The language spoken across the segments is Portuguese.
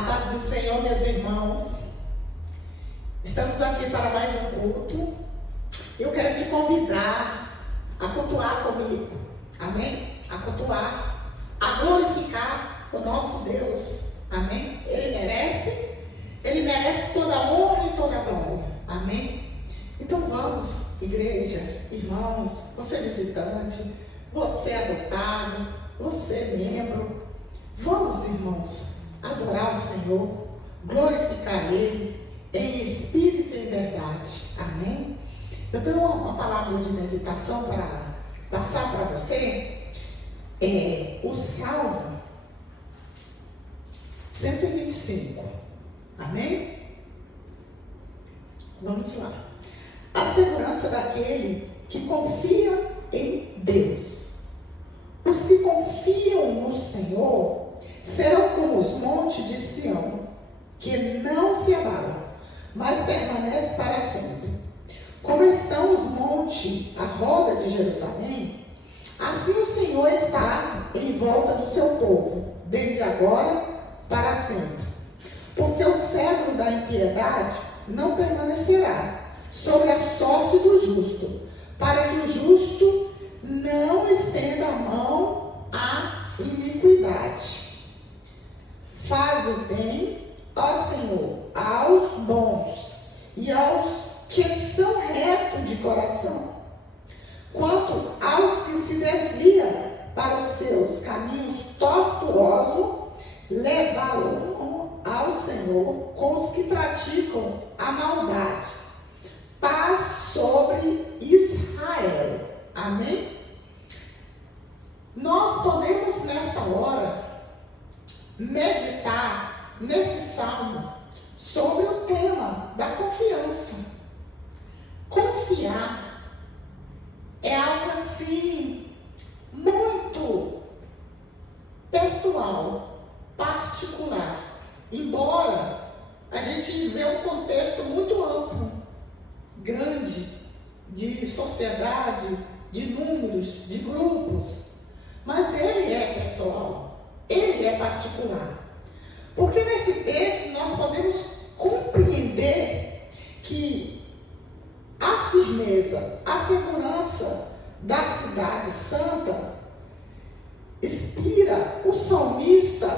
A paz do Senhor, meus irmãos. Estamos aqui para mais um culto. Eu quero te convidar a cultuar comigo. Amém? A cultuar, a glorificar o nosso Deus. Amém? Ele merece toda a honra e toda a glória. Amém? Então vamos, igreja, irmãos, você visitante, você adotado, você membro. Vamos, irmãos, adorar o Senhor, glorificar Ele em espírito e verdade. Amém? Eu tenho uma palavra de meditação para passar para você. O Salmo 125. Amém? Vamos lá. A segurança daquele que confia em Deus. Os que confiam no Senhor serão como os montes de Sião, que não se abalam, mas permanecem para sempre. Como estão os montes à roda de Jerusalém, assim o Senhor está em volta do seu povo, desde agora para sempre. Porque o cedro da impiedade não permanecerá sobre a sorte do justo, para que o justo não estenda a mão à iniquidade. Faz o bem, ó Senhor, aos bons e aos que são retos de coração. Quanto aos que se desviam para os seus caminhos tortuosos, levá-lo ao Senhor com os que praticam a maldade. Paz sobre Israel. Amém? Nós podemos nesta hora meditar nesse salmo sobre o tema da confiança. Confiar é algo assim muito pessoal, particular. Embora a gente vê um contexto muito amplo, grande, de sociedade, de números, de grupos, mas ele é pessoal, ele é particular. Porque nesse texto nós podemos compreender que a firmeza, a segurança da cidade santa inspira o salmista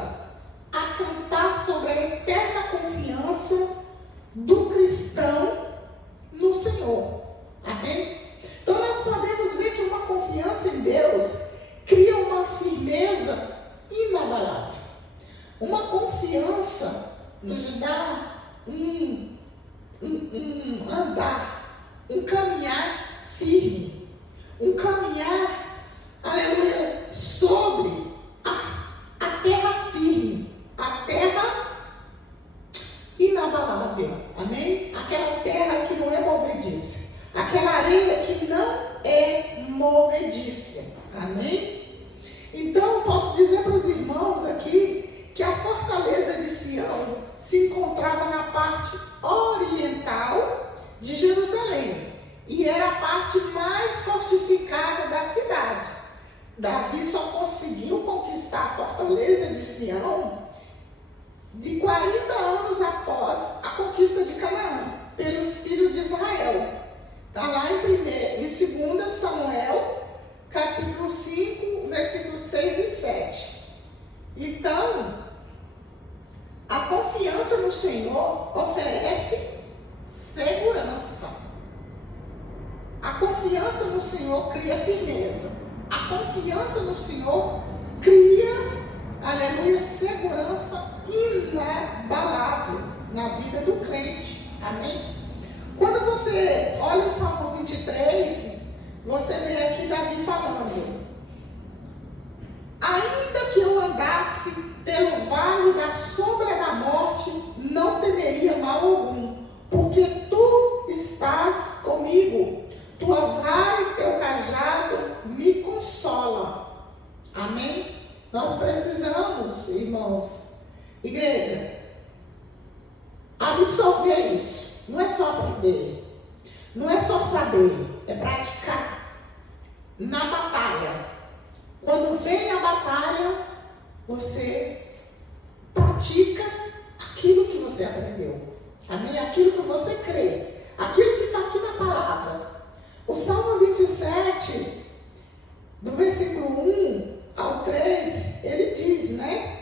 a cantar sobre a eterna confiança do cristão no Senhor. Amém? Então nós podemos ver que uma confiança em Deus cria uma firmeza inabalável. Uma confiança nos dá um andar, um caminhar firme, um caminhar, aleluia, sobre a terra firme, a terra inabalável, amém? Aquela terra que não é movediça, aquela areia que não é movediça, amém? Então eu posso dizer para os irmãos aqui que a fortaleza de Sião se encontrava na parte oriental de Jerusalém e era a parte mais fortificada da cidade. Davi só conseguiu conquistar a fortaleza de Sião de 40 anos após a conquista de Canaã pelos filhos de Israel. Está lá em 2 Samuel, capítulo 5, versículos 6 e 7. Então, a confiança no Senhor oferece segurança. A confiança no Senhor cria firmeza. A confiança no Senhor cria, aleluia, segurança inabalável na vida do crente. Amém? Quando você olha o Salmo 23, você vê aqui Davi falando: ainda que eu andasse pelo vale da sombra da morte, não temeria mal algum, porque tu estás comigo, tua vara e teu cajado me consola. Amém? Nós precisamos, irmãos, igreja, absorver isso. Não é só aprender, não é só saber, é praticar. Na batalha, quando vem a batalha, você pratica você aprendeu. Amém? Aquilo que você crê. Aquilo que está aqui na palavra. O Salmo 27, do versículo 1 ao 3, ele diz, né?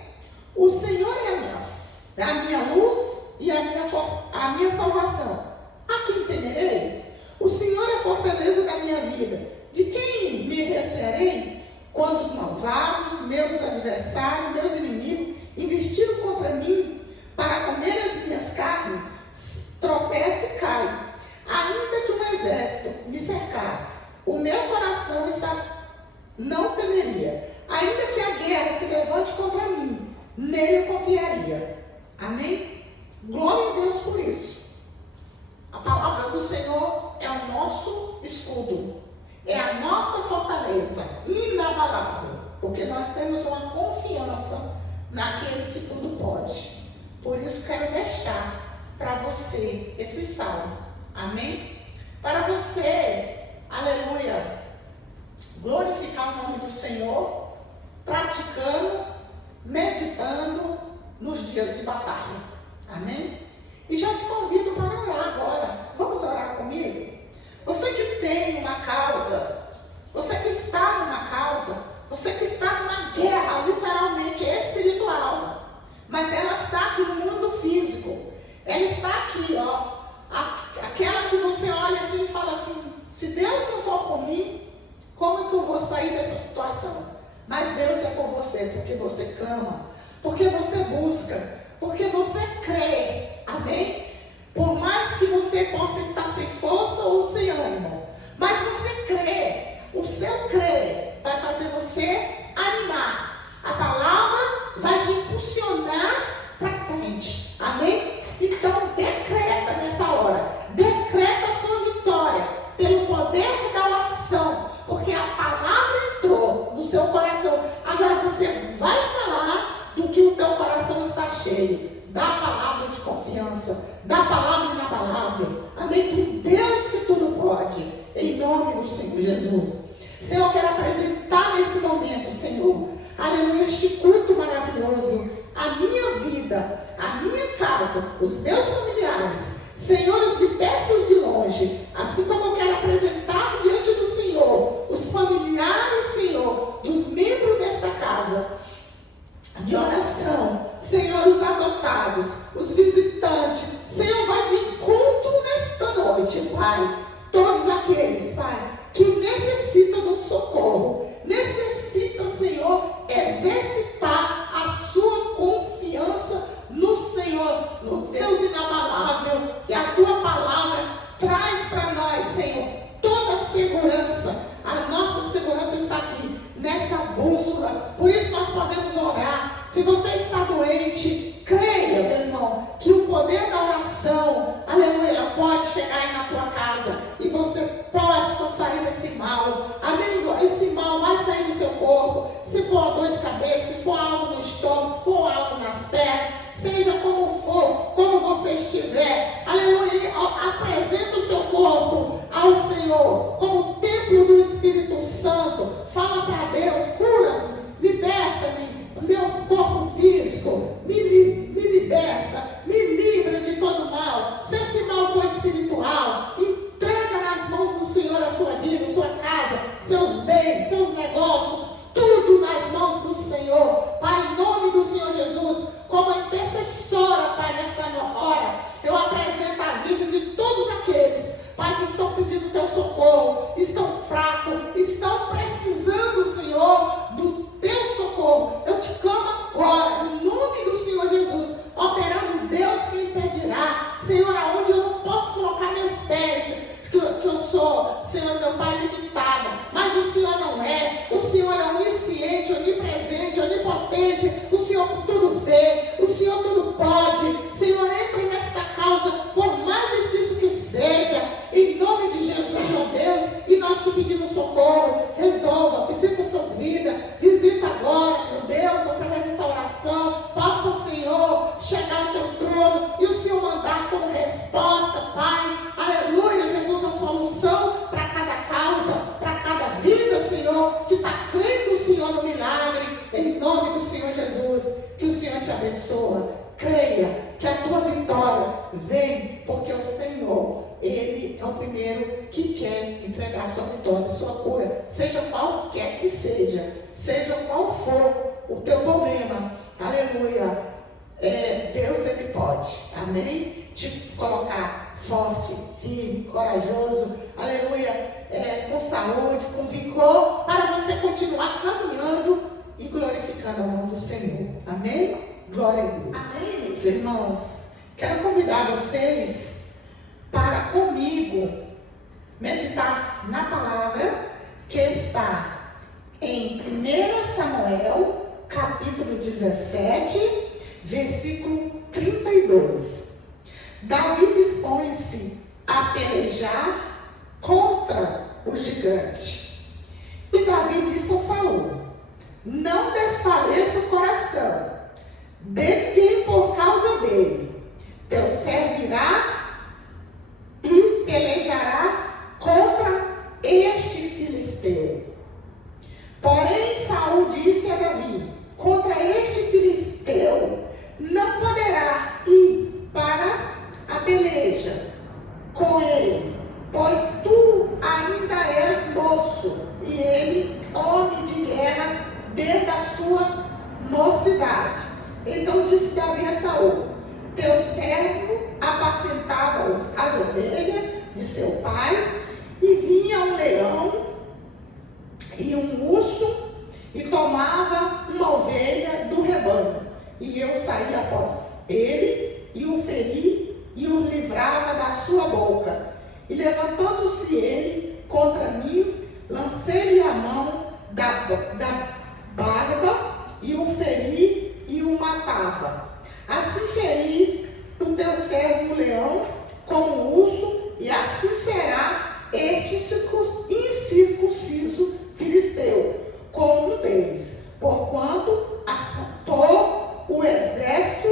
O Senhor é a minha luz e a minha salvação. A quem temerei? O Senhor é a fortaleza da minha vida. De quem me recearei? Quando os malvados, meus adversários, meus inimigos, investiram contra mim para comer as minhas carnes, tropeça e cai. Ainda que um exército me cercasse, o meu coração não temeria. Ainda que a guerra se levante contra mim, nele eu confiaria. Amém? Glória a Deus por isso. A palavra do Senhor é o nosso escudo. É a nossa fortaleza inabalável. Porque nós temos uma confiança naquele que tudo pode. Por isso quero deixar para você esse salmo. Amém? Para você, aleluia, glorificar o nome do Senhor, praticando, meditando nos dias de batalha. Amém? E já te convido para orar agora. Vamos orar comigo? Você que tem uma causa, você que está numa causa, você que está numa guerra literalmente espiritual, mas ela está aqui no mundo físico. Ela está aqui, ó. Aquela que você olha assim e fala assim, se Deus não for por mim, como que eu vou sair dessa situação? Mas Deus é por você, porque você clama, porque você busca, porque você crê. Amém? Por mais que você possa estar sem força ou sem ânimo, mas você crê. O seu crer vai fazer você animar. A palavra vai te impulsionar para frente. Amém? Então decreta nessa hora. Decreta a sua vitória pelo poder da oração. Porque a palavra entrou no seu coração. Agora você vai falar do que o teu coração está cheio. Da palavra de confiança, da palavra inabalável. Amém? Do Deus que tudo pode. Em nome do Senhor Jesus. Senhor, eu quero apresentar nesse momento, Senhor, aleluia, este culto maravilhoso. A minha vida, a minha casa, os meus familiares, Senhor, os de perto e os de longe. Assim como eu quero apresentar diante do Senhor, os familiares, Senhor, dos membros desta casa de oração, Senhor, os adotados, os visitantes, Senhor, vai de encontro nesta noite, Pai, todos aqueles, Pai, que necessitam de um socorro, necessita, Senhor, exercitar a sua confiança no Senhor, no Deus inabalável, que a tua palavra traz para nós, Senhor, toda a segurança. A nossa segurança está aqui, nessa bússola. Por isso nós podemos orar. Se você está doente, creia, meu irmão, que o poder da oração, aleluia, pode chegar aí na tua casa e você possa sair desse mal. Amém? Esse mal vai sair do seu corpo. Se for uma dor de cabeça, se for algo no estômago, se for algo nas pernas, seja como for, como você estiver, aleluia, apresenta o seu corpo ao Senhor como templo do Espírito Santo. Fala para Deus, cura-me, liberta-me, meu corpo físico, me liberta, me livra de todo mal. Se esse mal for espiritual, entrega nas mãos do Senhor a sua vida, a sua casa, seus bens, seus negócios, tudo nas mãos do Senhor. Pai, em nome do Senhor Jesus, como intercessora, Pai, nesta hora, eu apresento a vida de todos aqueles, Pai, que estão pedindo teu socorro, Deus que quer entregar sua vitória, sua cura, seja qualquer que seja qual for o teu problema, aleluia. Deus, Ele pode, amém? Te colocar forte, firme, corajoso, aleluia, com saúde, com vigor, para você continuar caminhando e glorificando o nome do Senhor, amém? Glória a Deus. Amém, meus irmãos? Quero convidar vocês para comigo meditar na palavra que está em 1 Samuel, capítulo 17, versículo 32. Davi dispõe-se a pelejar contra o gigante. E Davi disse a Saul: não desfaleça o coração de ninguém por causa dele. Teu servo irá e pelejará contra este filisteu. Porém Saul disse a Davi: contra este filisteu não poderá ir para a peleja com ele, pois tu ainda és moço, e ele homem de guerra desde a sua mocidade. Então disse Davi a Saul: teu servo apacentava as ovelhas de seu pai, e vinha um leão e um urso e tomava uma ovelha do rebanho, e eu saía após ele e o feri e o livrava da sua boca. E levantando-se ele contra mim, lancei-lhe a mão da barba e o feri e o matava. Assim feri o teu servo o leão como o urso, e assim será este incircunciso filisteu como um deles, porquanto afrontou o exército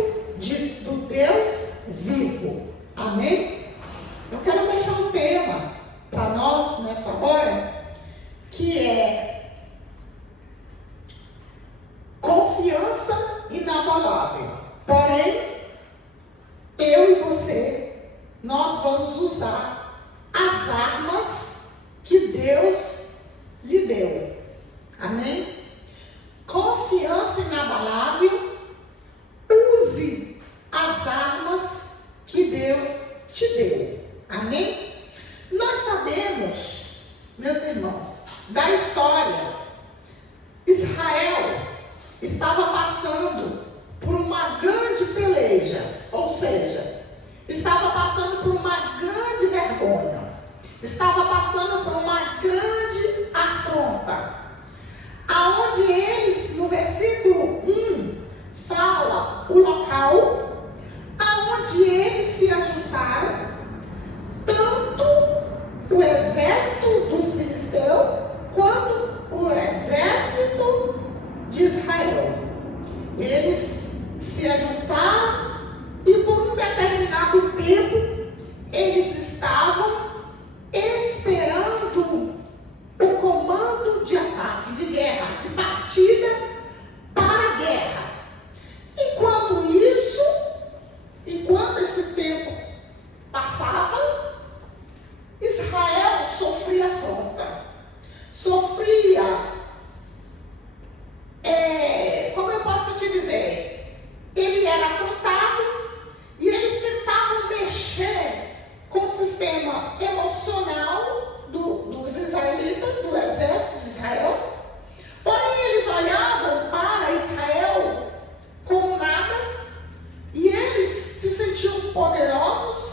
do Deus vivo. Amém? Eu quero deixar um tema para nós nessa hora, que é confiança inabalável. Porém, eu e você, nós vamos usar as armas que Deus lhe deu. Amém? Confiança inabalável. Use as armas que Deus te deu. Amém? Nós sabemos, meus irmãos, da história. Israel estava passando por uma grande peleja, ou seja, estava passando por uma grande vergonha, estava passando por uma grande afronta, aonde eles, no versículo 1, fala o local aonde eles se ajuntaram, tanto o exército dos filisteus quanto o exército de Israel. Eles se ajuntaram e por um determinado tempo eles estavam esperando o comando de ataque, de guerra, de partida para a guerra. Enquanto esse tempo passava, Israel sofria afronta, como eu posso te dizer, ele era afrontado e eles tentavam mexer com o sistema emocional dos israelitas, do exército de Israel. Porém, eles olhavam para Israel como nada e eles se sentiam poderosos,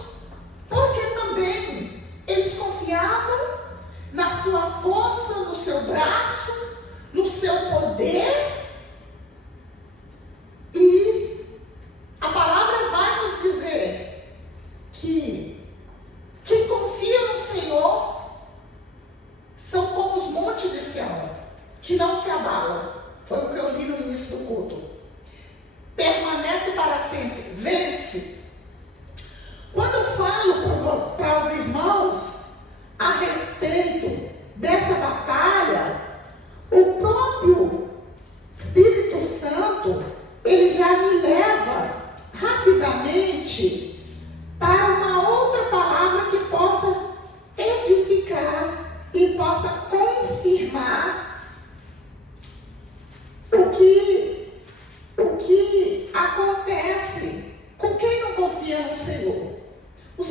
porque também eles confiavam na sua força, no seu braço, no seu poder. E a palavra vai nos dizer que quem confia no Senhor são como os montes de Sião, que não se abalam. Foi o que eu li no início do culto. Permanece para sempre, vence. Quando eu falo para os irmãos a respeito dessa batalha, o próprio Espírito Santo, ele já me leva rapidamente para uma outra palavra que possa edificar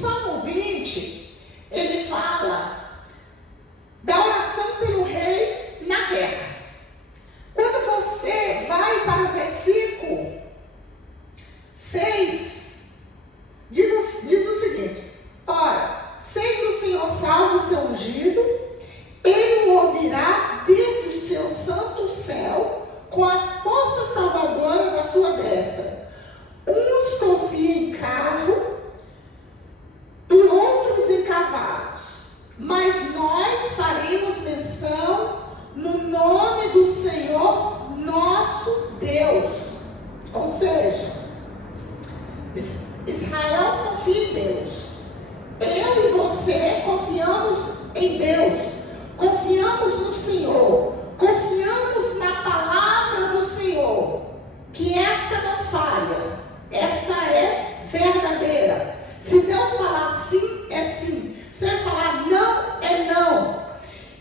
Salmo 20, ele fala da oração pelo rei na guerra. Quando você vai para o versículo 6, diz o seguinte: ora, sei que o Senhor salva o seu ungido, ele o ouvirá desde o seu santo céu, com a força salvadora da sua destra. Uns confiam em carro e outros em cavalos, mas nós faremos menção no nome do Senhor nosso Deus. Ou seja, Israel confia em Deus. Eu e você confiamos em Deus. Confiamos no Senhor. Confiamos na palavra do Senhor. Que essa não falha. Essa é verdadeira. Se Deus falar sim, é sim. Se Ele falar não, é não.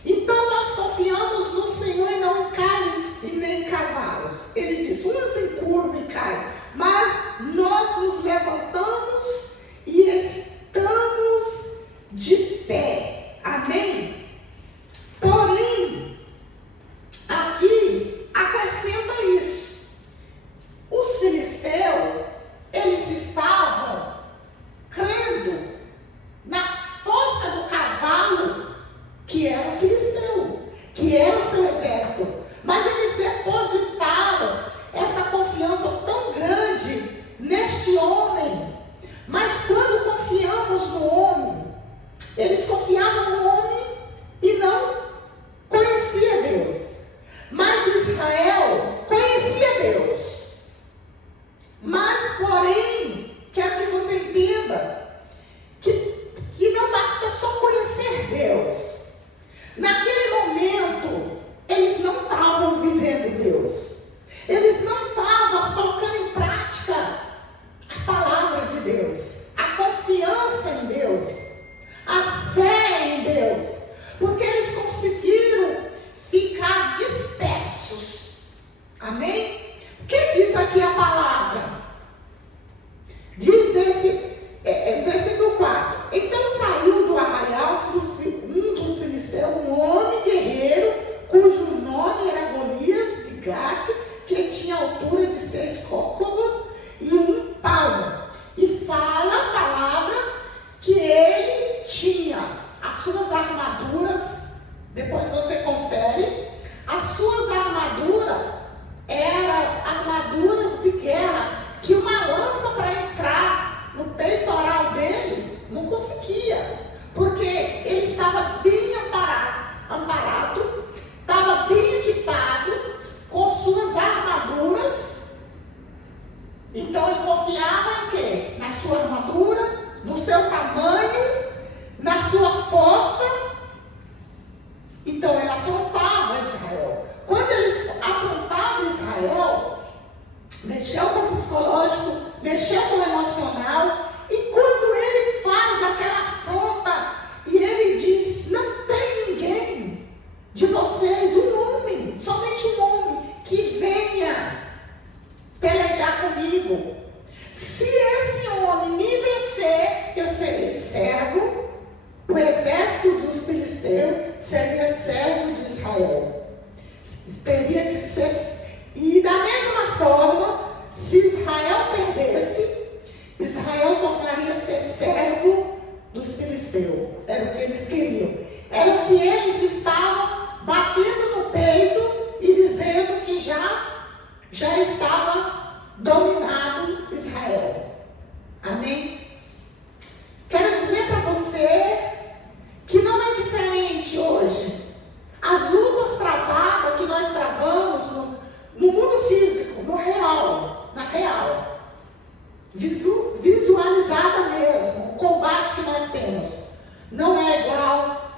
Então nós confiamos no Senhor e não em carnes e nem em cavalos. Ele diz: uns encurvam e caem, mas nós nos levantamos e estamos de pé. Amém? Porém, aqui acrescenta isso. Os filisteus, eles estavam crendo na força do cavalo, que era o filisteu, que era o seu exército. Mas eles depositaram essa confiança tão grande neste homem. Mas quando confiamos no homem, eles confiavam no homem e não conhecia Deus. Mas Israel conhecia Deus. Mas, porém, quero que você entenda que não basta só conhecer Deus. Naquele momento, eles não estavam vivendo Deus. Eles não estavam colocando em prática a palavra de Deus, a confiança em Deus, a fé em Deus, porque eles conseguiram ficar dispersos. Amém? O que diz aqui a palavra? Diz nesse versículo 4: então saiu do arraial um dos filisteus, um homem guerreiro, cujo nome era Golias de Gate, que tinha altura de 6 côvados e 1 palmo. E fala a palavra que ele tinha as suas armaduras. Depois você confere. As suas armaduras eram armaduras de guerra, que uma lança para entrar no peitoral dele não conseguia, porque ele estava bem amparado, estava bem equipado com suas armaduras. Então ele confiava em quê? Na sua armadura, no seu tamanho, na sua força. Então ele afrontava Israel. Quando ele afrontava Israel, mexeu com o psicológico, mexeu com o emocional. E quando ele faz aquela afronta e ele diz: não tem ninguém de vocês, um homem, somente um homem, que venha pelejar comigo. Se esse homem me vencer, eu serei servo. O exército dos filisteus seria servo de Israel. Teria que ser. E da mesma forma, se Israel perdesse, Israel tornaria ser servo dos filisteus. Era o que eles queriam. Era o que eles estavam batendo no peito e dizendo que já estava dominado Israel. Amém? Quero dizer para você que não é diferente hoje. As lutas travadas que nós travamos no mundo físico, no real, na real, visualizada mesmo, o combate que nós temos, não é igual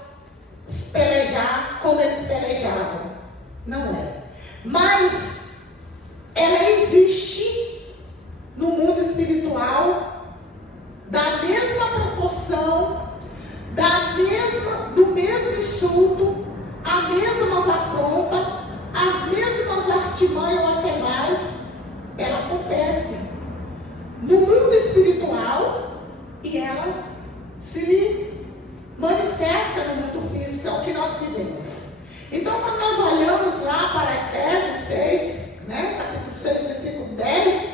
pelejar como eles pelejavam. Não é. Mas ela existe no mundo espiritual da mesma proporção, do mesmo insulto, as mesmas afrontas, as mesmas artimanhas ou até mais. Ela acontece no mundo espiritual e ela se manifesta no mundo físico, é o que nós vivemos. Então, quando nós olhamos lá para Efésios 6, né, capítulo 6, versículo 10,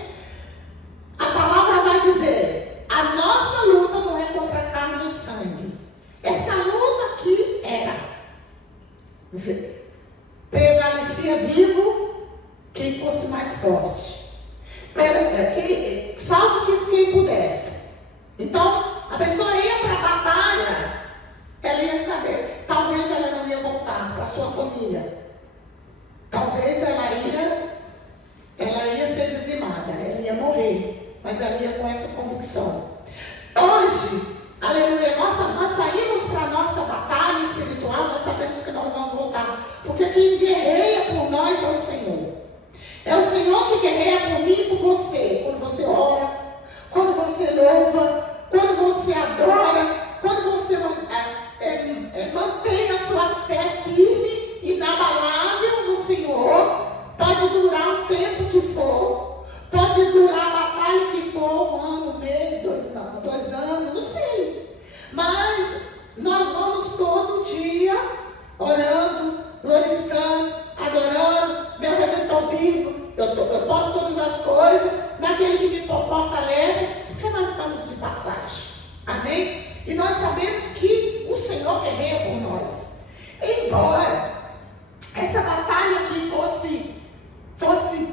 a palavra vai dizer: a nossa luta não é contra a carne e o sangue. Essa luta aqui prevalecia vivo quem fosse mais forte. Salve quem pudesse. Então, a pessoa ia para a batalha, ela ia saber, talvez ela não ia voltar para a sua família. Talvez ela ia ser dizimada, ela ia morrer, mas ela ia com essa convicção. Hoje, aleluia, nós saímos para a nossa batalha espiritual, nós sabemos que nós vamos voltar, porque quem guerreia por nós é o Senhor. É o Senhor que guerreia por mim e por você. Quando você ora, quando você louva, quando você adora, quando você mantém a sua fé firme, inabalável no Senhor, pode durar o tempo que for, pode durar a batalha que for, 1 ano, 1 mês, 2 anos, não sei. Mas nós vamos todo dia orando, glorificando, adorando, meu Redentor vivo. Eu posso todas as coisas naquele que me fortalece, porque nós estamos de passagem. Amém? E nós sabemos que o Senhor guerreia por nós. Embora essa batalha aqui fosse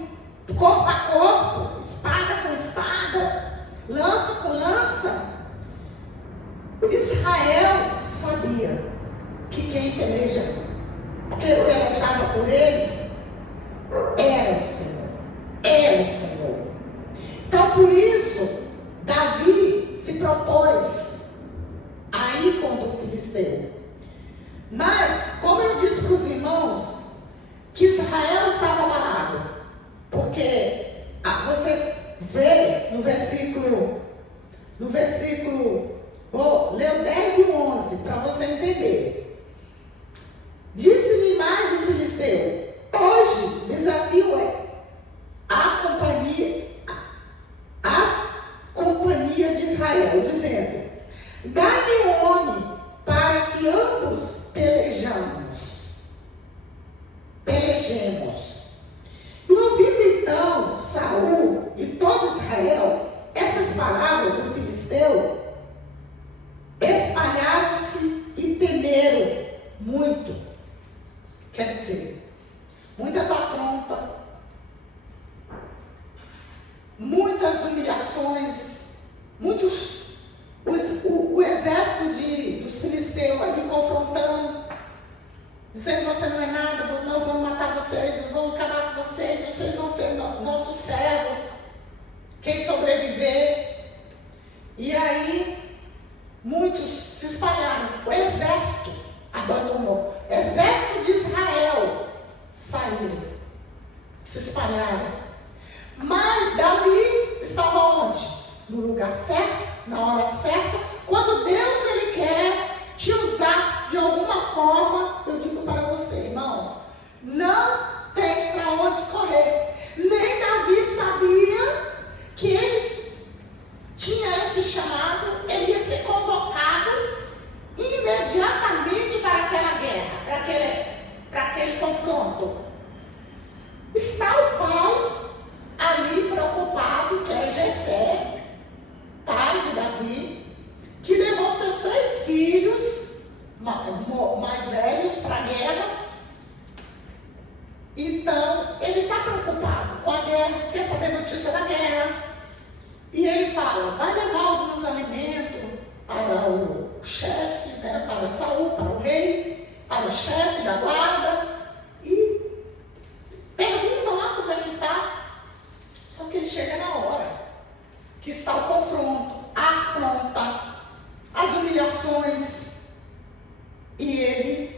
corpo a corpo, espada com espada, lança com lança, Israel sabia que quem pelejava por eles era o Senhor. Era o Senhor. Então, por isso, Davi se propôs a ir contra o filisteu. Mas, como eu disse para os irmãos, que Israel estava abalado. Porque você vê no versículo, leu 10 e 11, para você entender. Disse-me mais o filisteu: hoje, o desafio é a companhia de Israel, dizendo: dá-me um homem para que ambos pelejemos. E ouvindo então Saul e todo Israel essas palavras do filisteu, espalharam-se e temeram muito. Quer dizer, muitas afrontas, muitas humilhações, o exército dos filisteus ali confrontando, dizendo: você não é nada, nós vamos matar vocês, vamos acabar com vocês vão ser nossos servos, quem sobreviver. E aí, muitos se espalharam, o exército abandonou, o exército de Israel saíram, se espalharam. Mas Davi estava onde? No lugar certo, na hora certa. Quando Deus ele quer te usar de alguma forma, eu digo para você, irmãos, não tem para onde correr. Nem Davi sabia que ele tinha esse chamado, ele ia ser convocado imediatamente para aquela guerra, para aquele confronto. Está o pai ali preocupado, que era Jessé, pai de Davi, que levou seus 3 filhos mais velhos para a guerra. Então, ele está preocupado com a guerra, quer saber a notícia da guerra. E ele fala: vai levar alguns alimentos para o chefe, né, para Saul, para o rei, para o chefe da guarda. E pergunta lá como é que está. Só que ele chega na hora que está o confronto, a afronta, as humilhações. E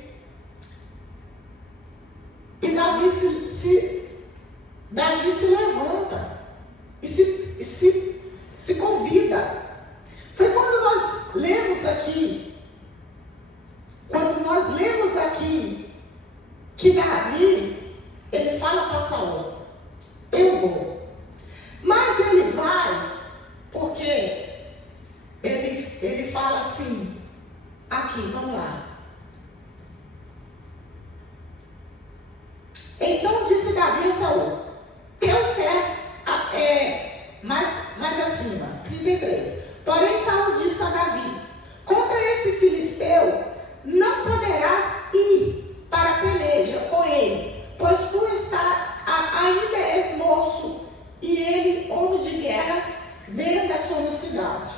Davi se levanta e se convida. Foi quando nós lemos aqui que Davi, ele fala para Saul: eu vou. Mas ele vai porque ele fala assim: aqui, vamos lá. Então disse Davi a Saul, teu servo mais acima, 33. Porém Saul disse a Davi, contra esse filisteu não poderás ir para a peleja com ele, pois tu ainda és moço e ele homem de guerra dentro da sua cidade.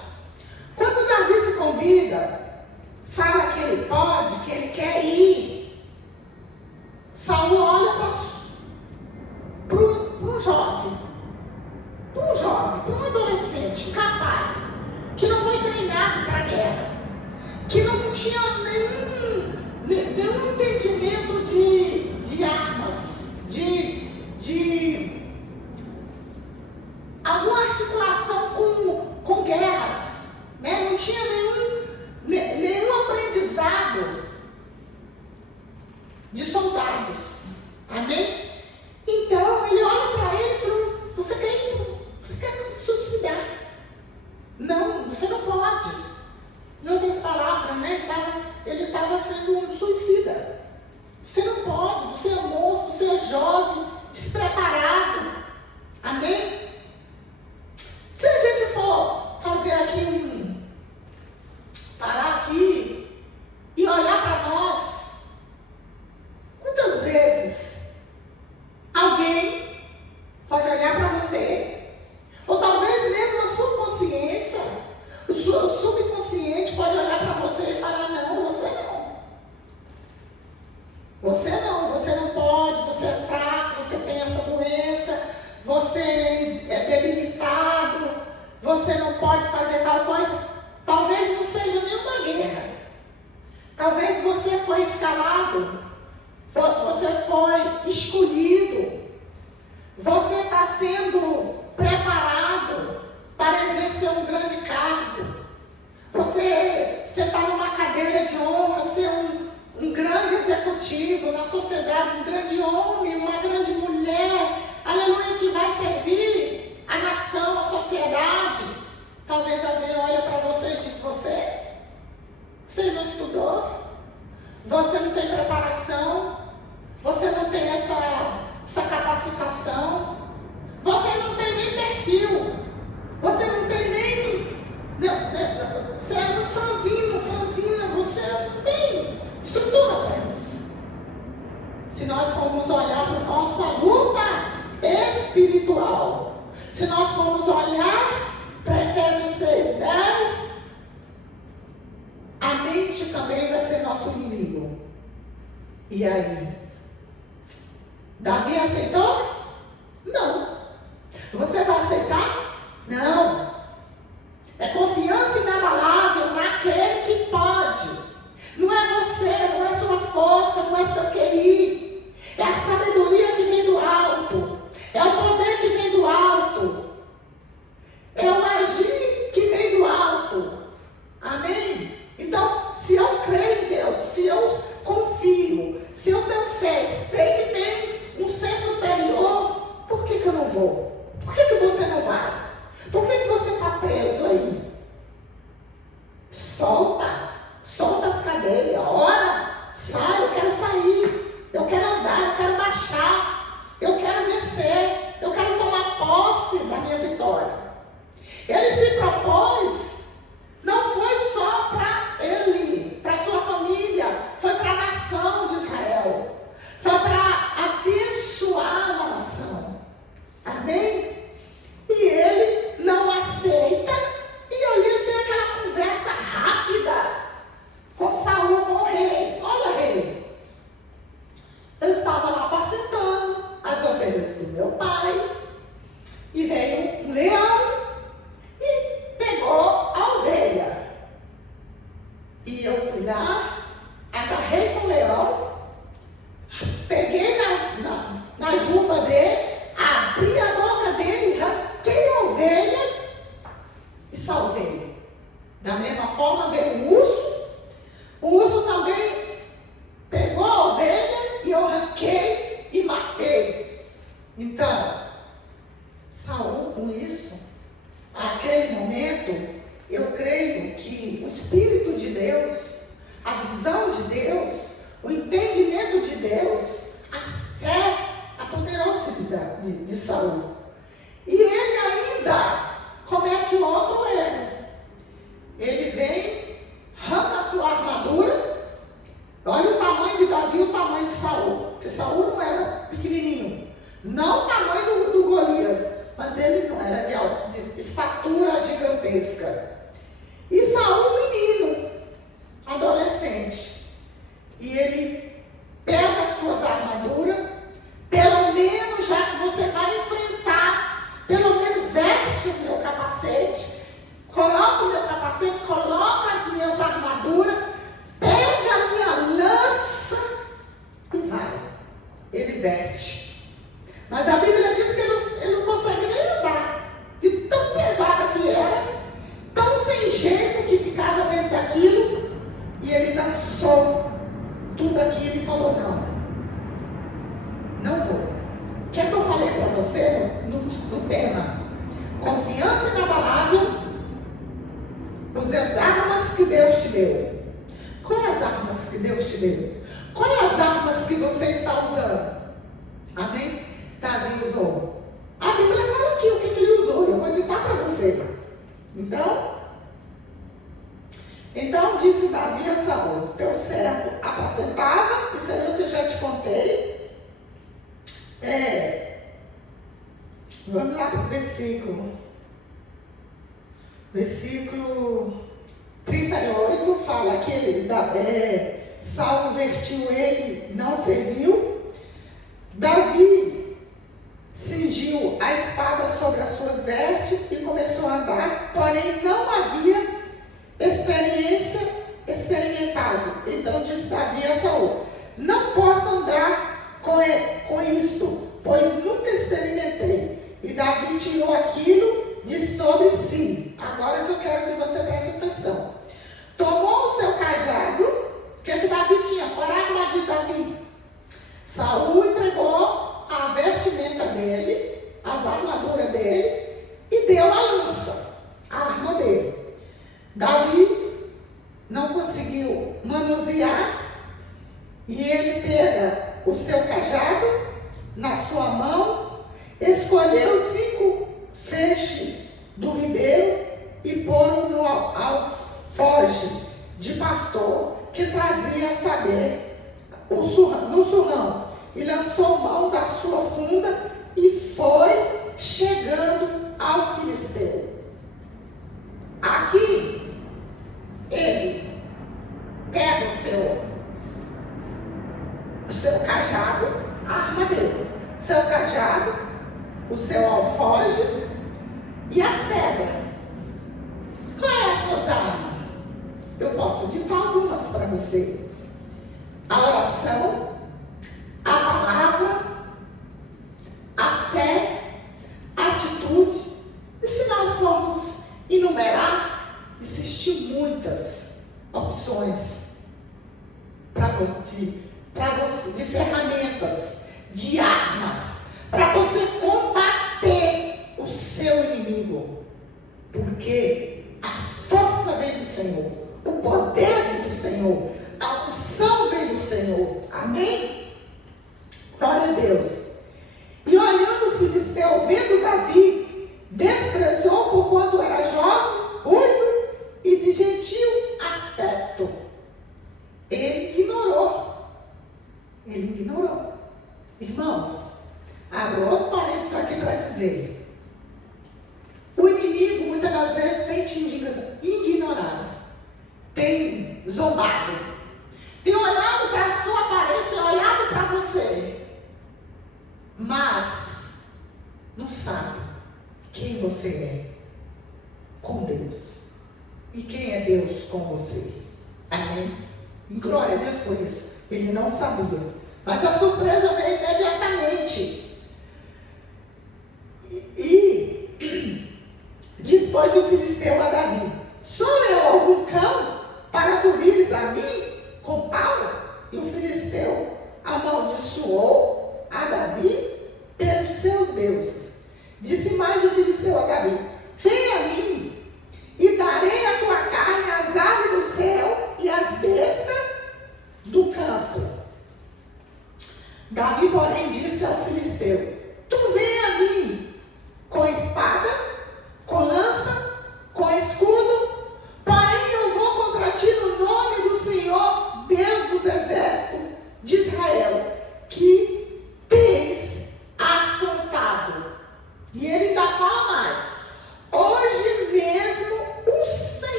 Quando Davi se convida, fala que ele pode, que ele quer ir, Saul olha para um jovem, para um adolescente capaz, que não foi treinado para a guerra, que não tinha nenhum entendimento de armas, de alguma articulação com guerras, né? Não tinha nenhum aprendizado de soldados, amém? Então ele olha para ele e falou, você quer se suicidar? Não, você não pode. Em outras palavras, né? Ele estava sendo um suicida. Você não pode, você é moço, você é jovem, despreparado. Amém? Se a gente for fazer aqui parar aqui e olhar para nós, quantas vezes alguém pode olhar para você, ou talvez mesmo a sua consciência, o seu subconsciente pode olhar para você e falar, não, você não pode, você é fraco, você tem essa doença, você é debilitado, você não pode fazer tal coisa. Talvez não seja nenhuma guerra, talvez você foi escalado, você foi escolhido, você está sendo preparado para exercer um grande cargo. Você está numa cadeira de honra, ser um grande executivo na sociedade, um grande homem, uma grande mulher, aleluia, que vai servir a nação, a sociedade. Talvez alguém olhe para você e diz, você não estudou, você não tem preparação, você não tem essa capacitação, você não tem nem perfil, você não tem nem, você é muito franzina, você não tem estrutura para isso. Se nós formos olhar para a nossa luta espiritual, se nós formos olhar para Efésios 6:10, a mente também vai ser nosso inimigo. E aí? Davi aceitou? Não. Você vai aceitar? Não. É confiança inabalável naquele que pode. Não é você, não é sua força, não é seu QI. É a sabedoria que vem do alto. É o poder que vem do alto. É o agir que vem do alto. Amém? Então, se eu creio em Deus, se eu confio, se eu tenho fé, sei que tem um ser superior, por que eu não vou? Por que você não vai? Por que você está preso aí? Solta as cadeias, ora, sai, eu quero sair, eu quero andar, eu quero marchar, eu quero descer, eu quero tomar posse da minha vitória. Ele se propôs, não foi só para ele, para sua família, foi para a nação de Israel, foi para abençoar uma nação. Amém? E ele não aceita, e ali ele tem aquela conversa rápida com Saul, com o rei. Olha, rei, eu estava lá apacentando as ovelhas do meu pai, e veio um leão e pegou a ovelha. E eu fui lá, agarrei com o leão, peguei na juba dele, abri a boca dele, arranquei a ovelha e salvei. Da mesma forma veio o urso também pegou a ovelha e eu arranquei e matei. Então, Saul, com isso, naquele momento, eu creio que o Espírito de Deus a visão de Deus, o entendimento de Deus, a fé apoderou-se de Saul. E ele ainda comete outro erro. Ele vem, arranca a sua armadura. Olha o tamanho de Davi e o tamanho de Saul. Porque Saul não era pequenininho. Não o tamanho do Golias, mas ele não era de estatura gigantesca. E Saul, menino, adolescente. E ele pega as suas armaduras, pelo menos, já que você vai enfrentar, pelo menos veste o meu capacete, coloca o meu capacete, coloca as minhas armaduras, pega a minha lança e vai. Ele veste. Mas a Bíblia diz que ele não consegue nem andar, de tão pesada que era, tão sem jeito que ficava dentro daquilo, e ele lançou tudo aquilo e falou: não vou. O que é que eu falei para você no tema? Confiança inabalável, as armas que Deus te deu. Quais as armas que Deus te deu? Quais as armas que você está usando? Amém? Davi usou. A Bíblia fala aqui o que ele usou. Eu vou ditar para você. Então disse Davi a Saul: teu servo apacentava. Isso aí eu já te contei. Vamos lá para o versículo. Versículo 38 fala que Saul vestiu ele, não serviu. Davi cingiu a espada sobre as suas vestes e começou a andar, porém não havia experimentado. Então disse Davi a Saul: não posso andar com isto, pois nunca experimentei. E Davi tirou aquilo de sobre si. Agora que eu quero que você preste atenção. Tomou o seu cajado. O que Davi tinha? Qual era a arma de Davi? Saul entregou a vestimenta dele, as armaduras dele, e deu a lança, a arma dele. Davi não conseguiu manusear, e ele pega o seu cajado na sua mão, escolheu 5 feixes do ribeiro e pôs no alforje de pastor que trazia saber no surrão, e lançou mão da sua funda e foi chegando ao filisteu. Aqui ele pega o seu cajado, a arma dele, seu cajado, o seu alforje e as pedras. Qual é as suas armas? Eu posso ditar algumas para você. A oração, a palavra, a fé, a atitude. E se nós formos enumerar, existem muitas opções de ferramentas, de armas, para você combater o seu inimigo. Porque a força vem do Senhor, o poder vem do Senhor, a unção vem do Senhor. Amém? Glória a Deus. E olhando o filisteu, vendo Davi, desprezou por quanto era jovem, ruivo e de gentil aspecto. Ele ignorou. Irmãos, abro outro parênteses aqui para dizer: o inimigo muitas das vezes tem te ignorado, tem zombado, tem olhado para a sua aparência, tem olhado para você, mas não sabe quem você é com Deus e quem é Deus com você. Amém? E glória a Deus por isso. Ele não sabia, mas a surpresa veio imediatamente. E dispôs o filisteu a Davi: sou eu algum cão para tu vires a mim com pau? E o filisteu amaldiçoou a Davi pelos seus deuses. Disse mais o filisteu a Davi: vem a mim, e darei a tua carne às aves do céu e às bestas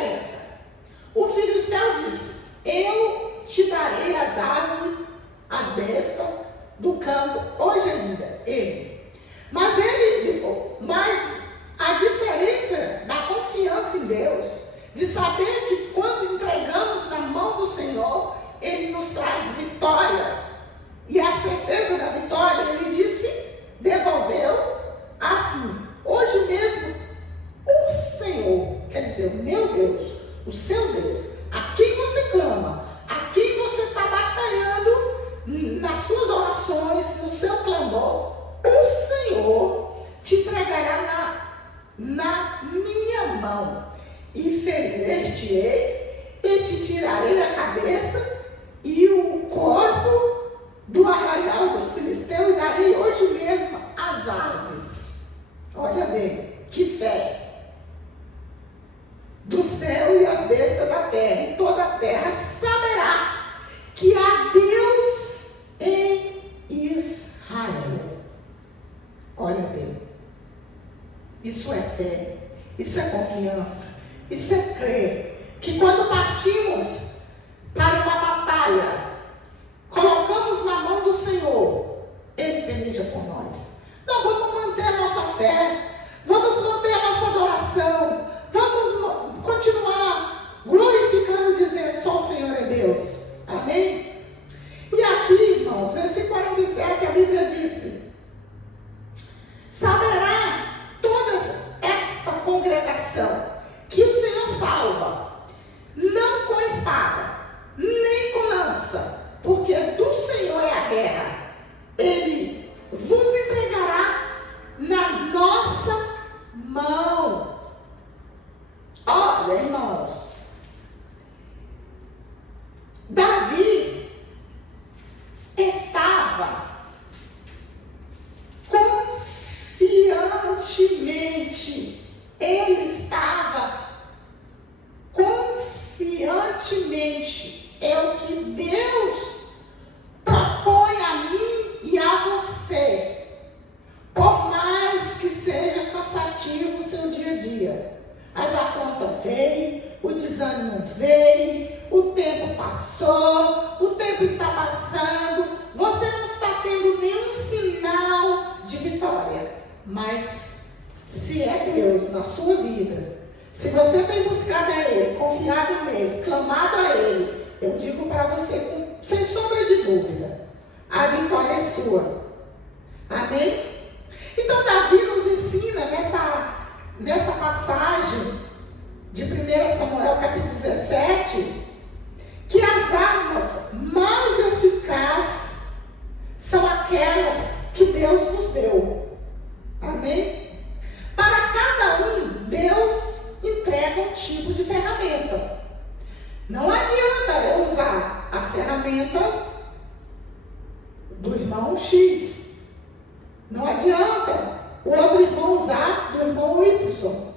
diferença. O filisteu disse: eu te darei as árvores, as bestas do campo, hoje ainda, ele. Mas a diferença da confiança em Deus, de saber que quando entregamos na mão do Senhor, Ele nos traz vitória. E a certeza da vitória, Ele disse, devolveu assim. Hoje mesmo, o Senhor, quer dizer, o meu Deus, o seu Deus, a quem você clama, a quem você está batalhando nas suas orações, no seu clamor, o Senhor te entregará na minha mão, e ferir-te-ei, e te tirarei a cabeça e o corpo do arraial dos filisteus, e darei hoje mesmo as aves. Olha bem, que fé! Do céu e as bestas da terra, e toda a terra saberá que há Deus em Israel. Olha bem, isso é fé, isso é confiança, isso é crer que quando partimos para uma batalha, colocamos na mão do Senhor, Ele peleja por nós. Nós vamos manter a nossa fé, vamos manter a nossa adoração, vamos continuar glorificando, dizendo: só o Senhor é Deus. Amém? E aqui, irmãos, versículo 47, a Bíblia disse: saberá toda esta congregação que o Senhor salva, não com espada, nem com lança, porque do Senhor é a guerra. Ele vos entregará na nossa mão. Olha, irmãos, Davi estava confiantemente, ele estava confiantemente, é o que Deus propõe a mim e a você, por mais que seja cansativo o seu dia a dia. As afrontas veio, o desânimo veio, o tempo passou, o tempo está passando, você não está tendo nenhum sinal de vitória. Mas se é Deus na sua vida, se você tem buscado a Ele, confiado nele, clamado a Ele, eu digo para você, sem sombra de dúvida, a vitória é sua. Amém? Então Davi nos ensina nessa passagem de 1 Samuel capítulo 17, que as armas mais eficazes são aquelas que Deus nos deu. Amém? Para cada um, Deus entrega um tipo de ferramenta. Não adianta eu usar a ferramenta do irmão X. Não adianta o outro irmão usar do irmão Y.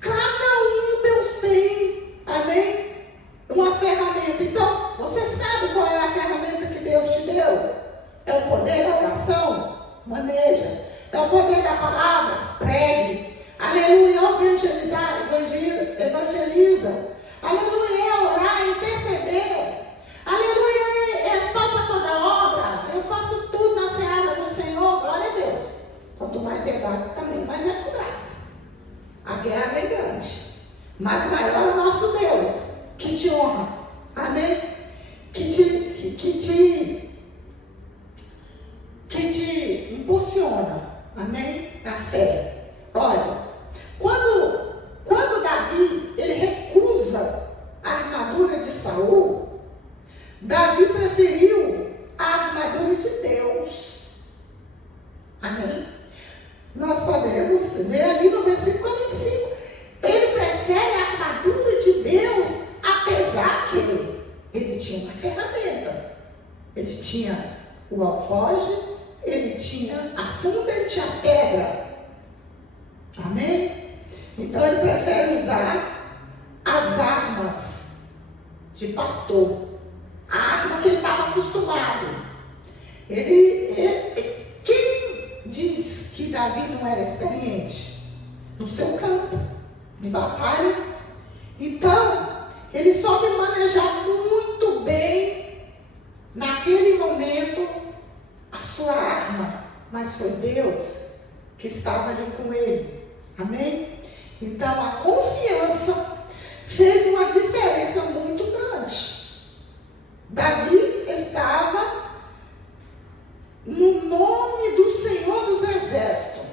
Cada um Deus tem, amém? Uma ferramenta. Então, você sabe qual é a ferramenta que Deus te deu? É o poder da oração? Maneja. É o poder da palavra? Pregue. Aleluia, evangelizar, evangeliza. Aleluia, é orar, é interceder. Aleluia, é topa toda obra. Eu faço tudo na seara do Senhor. Glória a Deus. Quanto mais é dado, também mais é cobrado. A guerra é grande, mas maior é o nosso Deus, que te honra. Amém? Que te impulsiona. Amém? A fé. Olha, quando Davi, ele recusa a armadura de Saul, Davi preferiu a armadura de Deus. Amém? Nós podemos ver ali no versículo 45, ele prefere a armadura de Deus, apesar que ele tinha uma ferramenta. Ele tinha o alfoge, ele tinha a funda, ele tinha a pedra. Amém? Então ele prefere usar as armas de pastor, a arma que ele estava acostumado. Quem diz que Davi não era experiente no seu campo de batalha? Então, ele soube manejar muito bem, naquele momento, a sua arma. Mas foi Deus que estava ali com ele. Amém? Então, a confiança fez uma diferença muito grande. Davi estava no nome do Senhor dos Exércitos.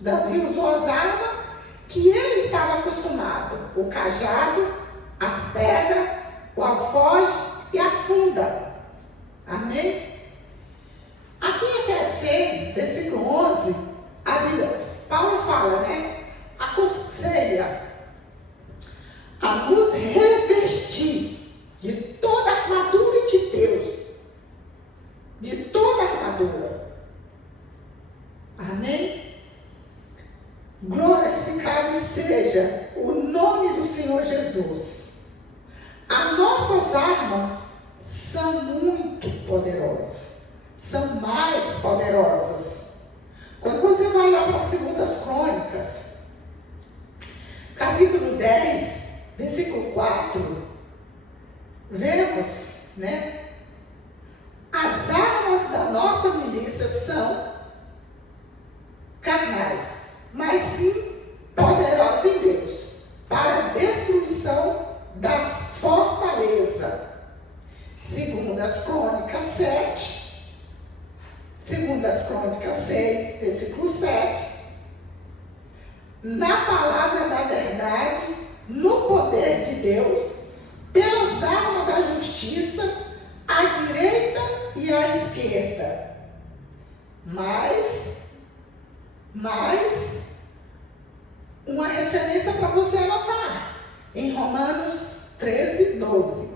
Davi usou as armas que ele estava acostumado: o cajado, as pedras, o alforje e a funda. Amém? Aqui em Efésios 6, versículo 11, Paulo fala, aconselha a nos revestir de toda a armadura de Deus. De toda a armadura. Amém? Glorificado seja o nome do Senhor Jesus. As nossas armas são muito poderosas. São mais poderosas. Quando você vai lá para as 2 Crônicas, capítulo 10, versículo 4, vemos, as armas da nossa milícia são carnais, mas sim poderosas em Deus, para a destruição das fortalezas. 2 Crônicas 7, 2 Crônicas 6, versículo 7. Na palavra da verdade, no poder de Deus, pelas armas da justiça, à direita e à esquerda. Mas, uma referência para você anotar. Em Romanos 13, 12,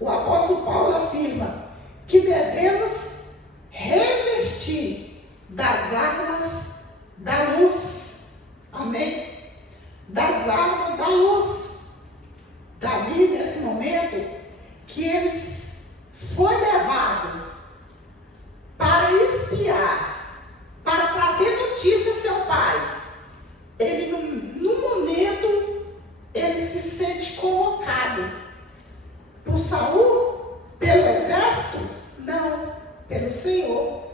o apóstolo Paulo afirma que devemos revestir das armas da luz. Amém? Das armas da luz. Davi, nesse momento, que ele foi levado para espiar, para trazer notícia ao seu pai. Ele, no momento, ele se sente convocado por Saul, pelo exército? Não, pelo Senhor.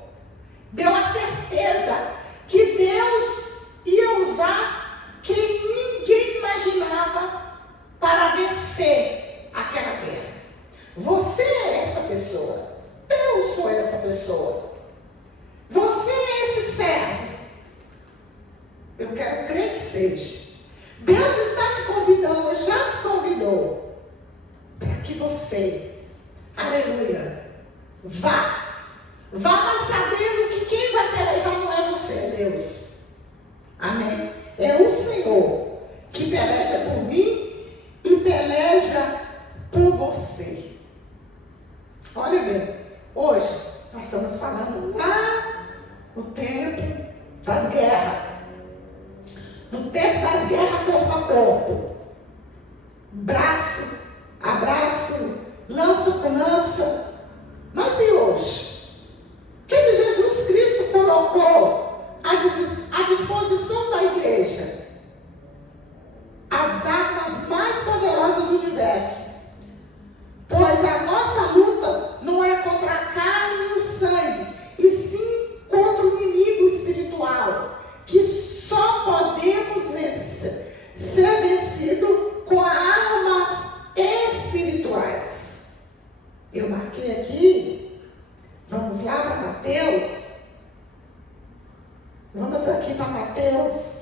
Deu a certeza que Deus ia usar quem ninguém imaginava para vencer aquela guerra. Você é essa pessoa. Eu sou essa pessoa. Você é esse servo. Eu quero crer que seja. Deus está te convidando, já te convidou, para que você, aleluia, vá, mas sabendo que quem vai pelejar não é você, é Deus. Amém? É o Senhor que peleja por mim e peleja por você. Olha bem, hoje nós estamos falando lá no tempo das guerras. No tempo das guerras corpo a corpo. Braço a braço, lança com lança. Mas e hoje? O que Jesus Cristo colocou à disposição da igreja? As armas mais poderosas do universo. Pois a nossa luta não é contra a carne e o sangue, e sim contra o inimigo espiritual, que só podemos ser vencido com armas espirituais. Eu marquei aqui, vamos lá para Mateus. Vamos aqui para Mateus,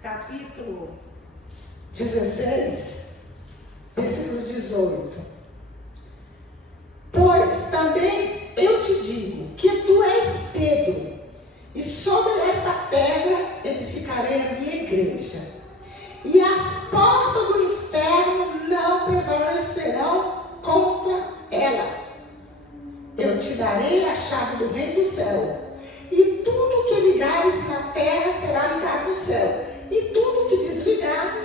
capítulo 16, versículo 18. Pois também eu te digo que tu és Pedro, e sobre esta pedra edificarei a minha igreja, e as portas do inferno não prevalecerão contra ela. Eu te darei a chave do reino do céu, e tudo que ligares na terra será ligado no céu, e tudo que desligar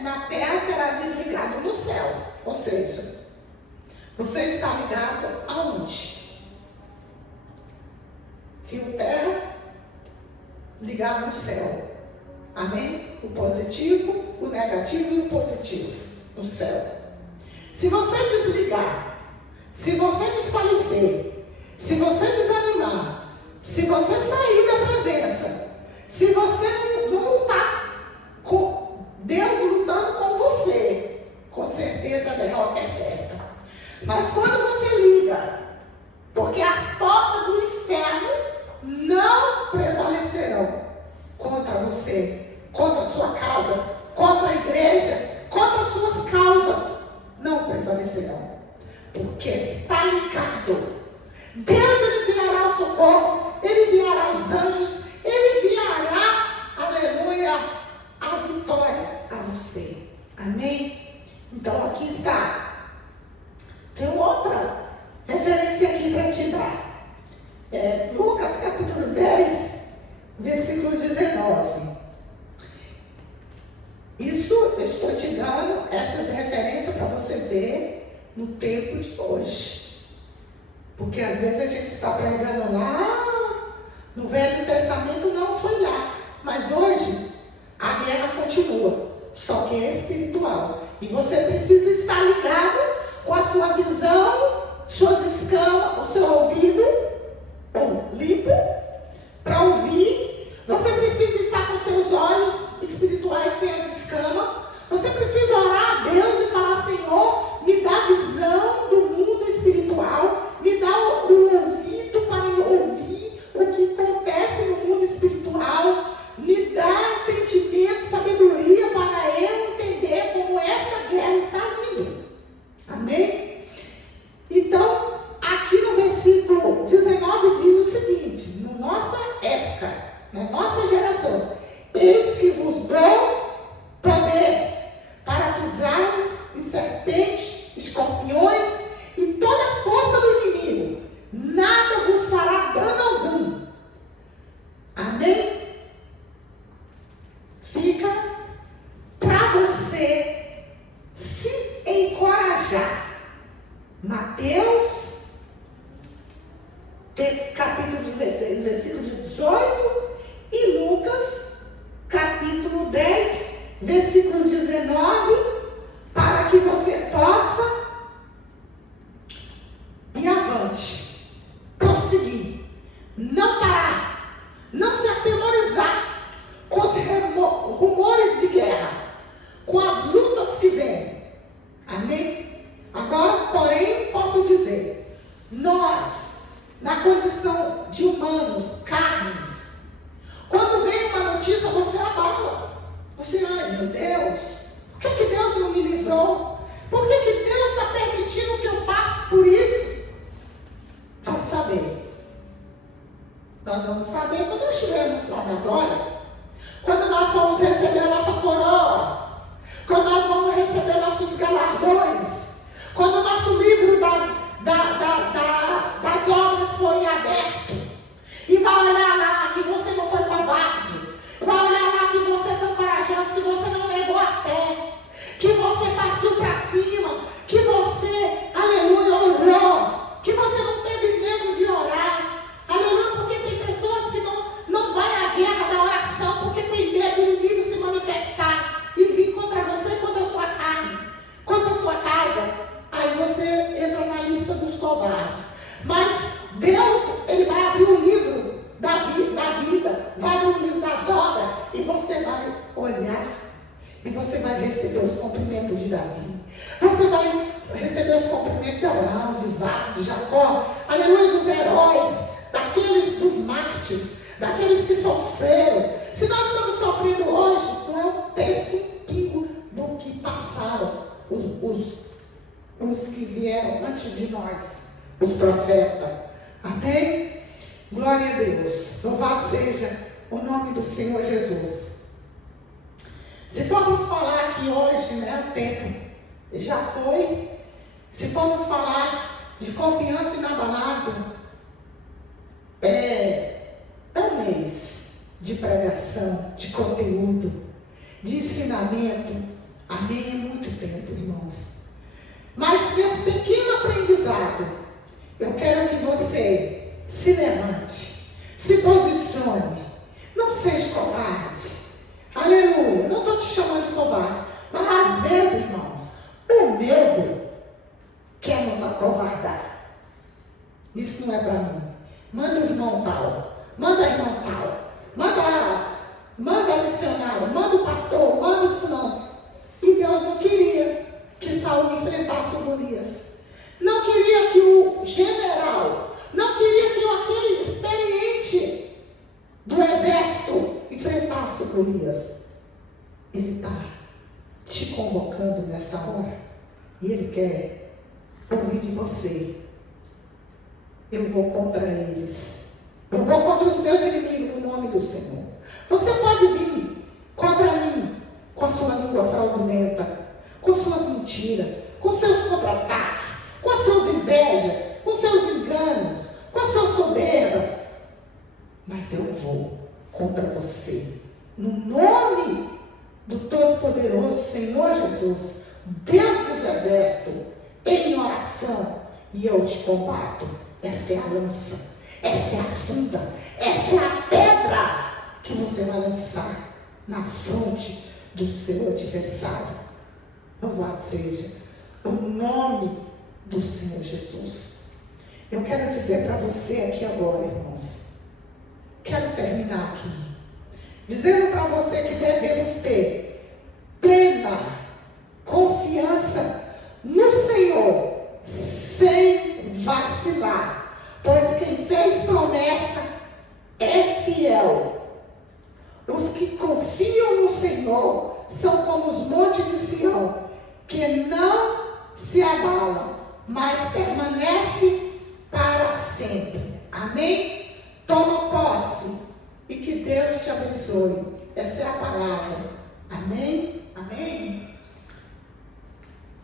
na terra será desligado no céu. Ou seja, você está ligado aonde? Fio terra ligado no céu. Amém? O positivo, o negativo e o positivo no céu. Se você desligar, se você desfalecer, se você desanimar, se você sair da presença, se você não lutar com Deus lutando com você, com certeza a derrota é certa. Mas quando você liga, porque as portas do inferno não prevalecerão contra você, contra a sua casa, contra a igreja, contra as suas causas, não prevalecerão, porque está ligado. Deus ele enviará o socorro, ele enviará os anjos, ele enviará, aleluia, a vitória a você. Amém? Então aqui está. Tem outra referência aqui para te dar. Lucas capítulo 10, versículo 19. Isso eu estou te dando essas referências para você ver no tempo de hoje. Porque às vezes a gente está pregando lá, no Velho Testamento não foi lá. Mas hoje a guerra continua, só que é espiritual. E você precisa estar ligado com a sua visão, suas escamas, o seu ouvido limpo para ouvir. Você precisa estar com seus olhos espirituais sem as escamas. Você precisa orar a Deus e falar: Senhor, me dá visão do mundo espiritual, me dá o ouvido para ouvir o que acontece no mundo espiritual, me dá entendimento, sabedoria para eu entender como essa guerra está vindo. Amém? Então, aqui no versículo 19 diz o seguinte: na nossa época, na nossa geração, eis que vos dou poder para pisares em serpentes, escorpiões e toda a força do inimigo. Nada vos fará dano algum. Amém? Fica para você se encorajar. Mateus capítulo 16, versículo 18 e Lucas capítulo 10, versículo 19, para que você possa ir avante, prosseguir, não parar, não se atemorizar com os rumores de guerra, com as lutas que vêm. Amém? Agora, porém, posso dizer, nós, na condição de humanos, carnes, quando vem uma notícia, você abala. Você, ai meu Deus, por que Deus não me livrou? Por que Deus está permitindo que eu passe por isso? Vai saber. Nós vamos saber quando nós estivermos lá na glória. Quando nós vamos receber a nossa coroa. Quando nós vamos receber nossos galardões. Quando o nosso livro das obras for aberto. E vai olhar lá que você não foi covarde. Vai olhar lá que você foi corajoso, que você não negou a fé. Que você partiu para cima. Que você, aleluia, orou. Que você não teve medo de orar. Aleluia, porque tem pessoas que não vai à guerra da oração porque tem medo do inimigo se manifestar e vir contra você, contra a sua carne, contra a sua casa. Aí você entra na lista dos covardes. Mas Deus, ele vai abrir o livro da vida, vai abrir o livro das obras, e você vai olhar, e você vai receber os cumprimentos de Davi. Você vai receber os cumprimentos de Abraão, de Isaac, de Jacó, aleluia, dos heróis, daqueles dos mártires, daqueles que sofreram. Se nós estamos sofrendo hoje, não é um terço, um pingo do que passaram os que vieram antes de nós, os profetas. Amém? Glória a Deus. Louvado seja o nome do Senhor Jesus. Se formos falar aqui hoje, o tempo já foi. Se formos falar de confiança inabalável, é um mês de pregação, de conteúdo, de ensinamento. Amém? É muito tempo, irmãos. Mas nesse pequeno aprendizado, eu quero que você se levante, se posicione, não seja covarde. Aleluia. covarde. Mas às vezes, irmãos, o medo quer nos acovardar. Isso não é para mim. Manda o irmão tal, manda a irmã tal, manda a missionária, manda o pastor, manda o fulano. E Deus não queria que Saul enfrentasse o Golias. Não queria que o general, não queria que aquele experiente do exército enfrentasse o Golias. Ele está te convocando nessa hora. E Ele quer ouvir de você. Eu vou contra eles. Eu vou contra os meus inimigos no nome do Senhor. Você pode vir contra mim com a sua língua fraudulenta, com suas mentiras, com seus contra-ataques, com as suas invejas, com seus enganos, com a sua soberba. Mas eu vou contra você. No nome do Todo-Poderoso Senhor Jesus, Deus dos Exércitos, em oração, e eu te combato. Essa é a lança, essa é a funda, essa é a pedra que você vai lançar na fronte do seu adversário. Louvado seja o nome do Senhor Jesus. Eu quero dizer para você aqui agora, irmãos, quero terminar aqui, dizendo para você que devemos ter plena confiança no Senhor, sem vacilar, pois quem fez promessa é fiel. Os que confiam no Senhor são como os montes de Sião, que não se abalam, mas permanecem para sempre. Amém? Toma posse e que Deus te abençoe. Essa é a palavra. Amém? Amém?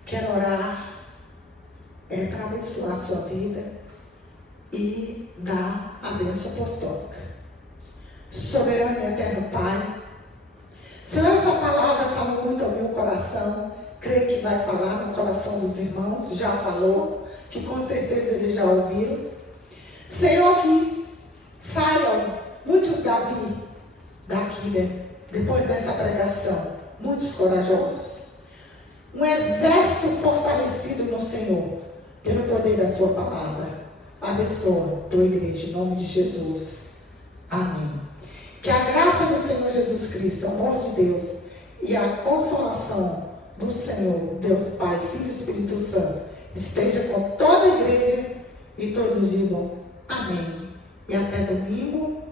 Quero orar para abençoar a sua vida e dar a bênção apostólica. Soberano e eterno Pai, Senhor, essa palavra falou muito ao meu coração. Creio que vai falar no coração dos irmãos. Já falou, que com certeza eles já ouviram. Senhor, que saiam muitos Davi daqui, né? Depois dessa pregação, muitos corajosos. Um exército fortalecido no Senhor, pelo poder da sua palavra. Abençoa a tua igreja, em nome de Jesus. Amém. Que a graça do Senhor Jesus Cristo, o amor de Deus e a consolação do Senhor, Deus Pai, Filho e Espírito Santo, esteja com toda a igreja e todos digam amém. E até domingo.